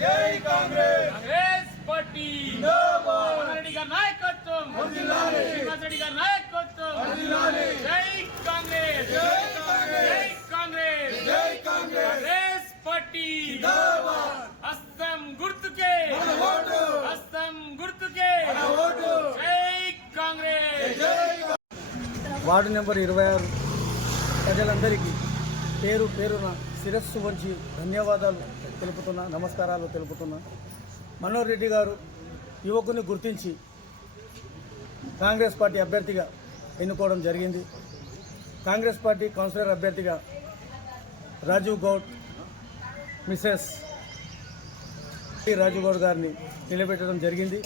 జై కాంగ్రెస్ కాంగ్రెస్ పార్టీ రెడ్డి గారి నాయకత్వం రెడ్డి గారి నాయకత్వం జై కాంగ్రెస్ జై కాంగ్రెస్ జై కాంగ్రెస్ జై కాంగ్రెస్ కాంగ్రెస్ పార్టీ హస్తం గుర్తుకే హస్తం గుర్తుకే జై కాంగ్రెస్ వార్డు నెంబర్ 26 ప్రజలందరికీ పేరు పేరున శిరస్సు వంచి ధన్యవాదాలు తెలుపుతున్నా, నమస్కారాలు తెలుపుతున్నా. మనోహర్ రెడ్డి గారు యువకుని గుర్తించి కాంగ్రెస్ పార్టీ అభ్యర్థిగా ఎన్నుకోవడం జరిగింది. కాంగ్రెస్ పార్టీ కౌన్సిలర్ అభ్యర్థిగా రాజీవ్ గౌడ్ మిసెస్ రాజీవ్ గౌడ్ గారిని నిలబెట్టడం జరిగింది.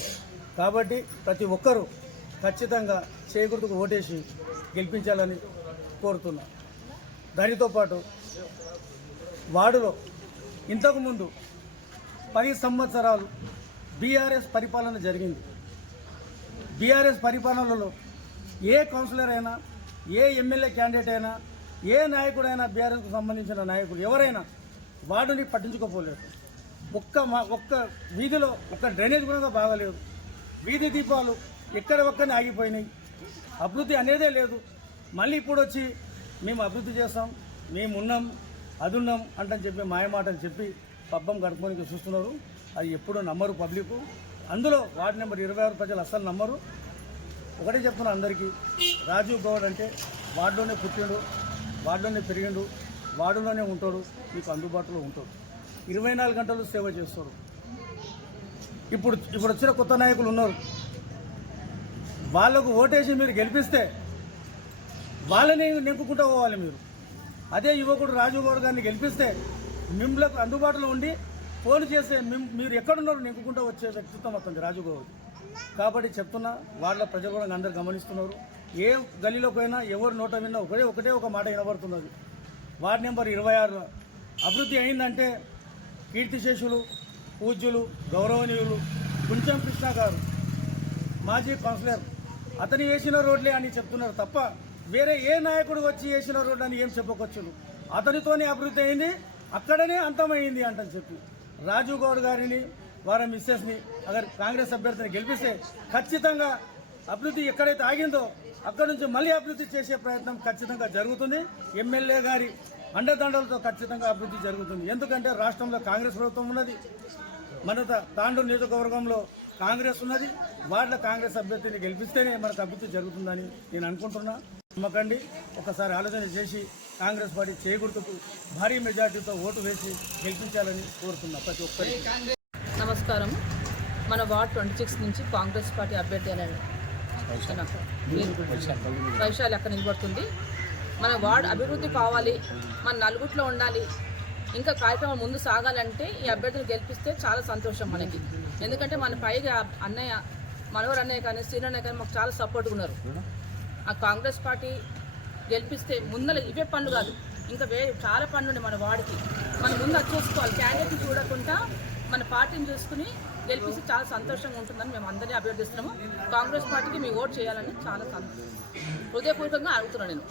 కాబట్టి ప్రతి ఒక్కరూ ఖచ్చితంగా చేకూర్తుకు ఓటేసి గెలిపించాలని కోరుతున్నా. దానితో పాటు వార్డులో ఇంతకుముందు 10 సంవత్సరాలు బీఆర్ఎస్ పరిపాలన జరిగింది. బీఆర్ఎస్ పరిపాలనలో ఏ కౌన్సిలర్ అయినా, ఏ ఎమ్మెల్యే క్యాండిడేట్ అయినా, ఏ నాయకుడైనా, బీఆర్ఎస్కు సంబంధించిన నాయకుడు ఎవరైనా వార్డుని పట్టించుకోపోలేదు. ఒక్క వీధిలో ఒక్క డ్రైనేజ్ కూడా బాగలేదు. వీధి దీపాలు ఎక్కడ ఒక్కనే ఆగిపోయినాయి. అభివృద్ధి అనేదే లేదు. మళ్ళీ ఇప్పుడు వచ్చి మేము అభివృద్ధి చేస్తాం, మేము ఉన్నాం, అదున్నాం అంటని చెప్పి మాయమాటలు చెప్పి పబ్బం గడుపుకోనికి చూస్తున్నారు. అది ఎప్పుడూ నమ్మరు పబ్లిక్. అందులో వార్డు నెంబర్ 26 ప్రజలు అస్సలు నమ్మరు. ఒకటే చెప్తున్నా అందరికీ, రాజీవ్ గౌడ్ అంటే వార్డులోనే పుట్టిండు, వార్డులోనే పెరిగిండు, వార్డులోనే ఉంటాడు, మీకు అందుబాటులో ఉంటాడు, 24 గంటలు సేవ చేస్తాడు. ఇప్పుడు వచ్చిన కొత్త నాయకులు ఉన్నారు, వాళ్లకు ఓటేసి మీరు గెలిపిస్తే వాళ్ళని నింపుకుంటూ పోవాలి మీరు. అదే యువకుడు రాజీవ్ గౌడ్ గారిని గెలిపిస్తే మిమ్మల్ని అందుబాటులో ఉండి ఫోన్ చేస్తే మీరు ఎక్కడున్నారో నింపుకుంటూ వచ్చే వ్యక్తిత్వం అవుతుంది రాజీవ్ గౌడ్. కాబట్టి చెప్తున్నా, వాళ్ళ ప్రజలు కూడా అందరు గమనిస్తున్నారు. ఏ గల్లీలోకి పోయినా ఎవరు నోట విన్నా ఒకటే ఒక మాట వినబడుతున్నది. వార్డు నెంబర్ 26 అభివృద్ధి అయిందంటే కీర్తిశేషులు, పూజ్యులు, గౌరవనీయులు కుంచెం కృష్ణ గారు, మాజీ కౌన్సిలర్, అతను వేసిన రోడ్లే అని చెప్తున్నారు తప్ప వేరే ఏ నాయకుడు వచ్చి వేసిన రోడ్లు అని ఏం చెప్పకొచ్చును. అతనితోనే అభివృద్ధి అయింది, అక్కడనే అంతమైంది అంటని చెప్పి రాజీవ్ గౌడ్ గారిని, వారి మిస్సెస్ని అగర్ కాంగ్రెస్ అభ్యర్థిని గెలిపిస్తే ఖచ్చితంగా అభివృద్ధి ఎక్కడైతే ఆగిందో అక్కడి నుంచి మళ్ళీ అభివృద్ధి చేసే ప్రయత్నం ఖచ్చితంగా జరుగుతుంది. ఎమ్మెల్యే గారి అండదండలతో ఖచ్చితంగా అభివృద్ధి జరుగుతుంది. ఎందుకంటే రాష్ట్రంలో కాంగ్రెస్ ప్రభుత్వం ఉన్నది, మన తాండూరు నియోజకవర్గంలో కాంగ్రెస్ ఉన్నది. వార్డులో కాంగ్రెస్ అభ్యర్థిని గెలిపిస్తేనే మనకు అభివృద్ధి జరుగుతుందని నేను అనుకుంటున్నా. నమ్మకండి, ఒకసారి ఆలోచన చేసి కాంగ్రెస్ పార్టీ చేకూర్తుకు భారీ మెజార్టీతో ఓటు వేసి గెలిపించాలని కోరుతున్నా ప్రతి ఒక్కరికి. నమస్కారం. మన వార్డ్ 26 నుంచి కాంగ్రెస్ పార్టీ అభ్యర్థి అని వైశాలి అక్కడ నిలబడుతుంది. మన వార్డ్ అభివృద్ధి కావాలి, మన నలుగుట్లో ఉండాలి, ఇంకా కార్యక్రమం ముందు సాగాలంటే ఈ అభ్యర్థిని గెలిపిస్తే చాలా సంతోషం మనకి. ఎందుకంటే మన పైగా అన్నయ్య, మనోహర్ అన్నయ్య కానీ, శ్రీను అన్నయ్య కానీ మాకు చాలా సపోర్ట్గా ఉన్నారు. ఆ కాంగ్రెస్ పార్టీ గెలిపిస్తే ముందర ఇవే పనులు కాదు, ఇంకా చాలా పనులు ఉన్నాయి మన వాడికి. మనం ముందు అది చూసుకోవాలి, క్యాండిడేట్ని చూడకుండా మన పార్టీని చూసుకుని గెలిపిస్తే చాలా సంతోషంగా ఉంటుందని మేము అందరినీ అభ్యర్థిస్తున్నాము. కాంగ్రెస్ పార్టీకి మీ ఓటు చేయాలని చాలా హృదయపూర్వకంగా అడుగుతున్నాను నేను.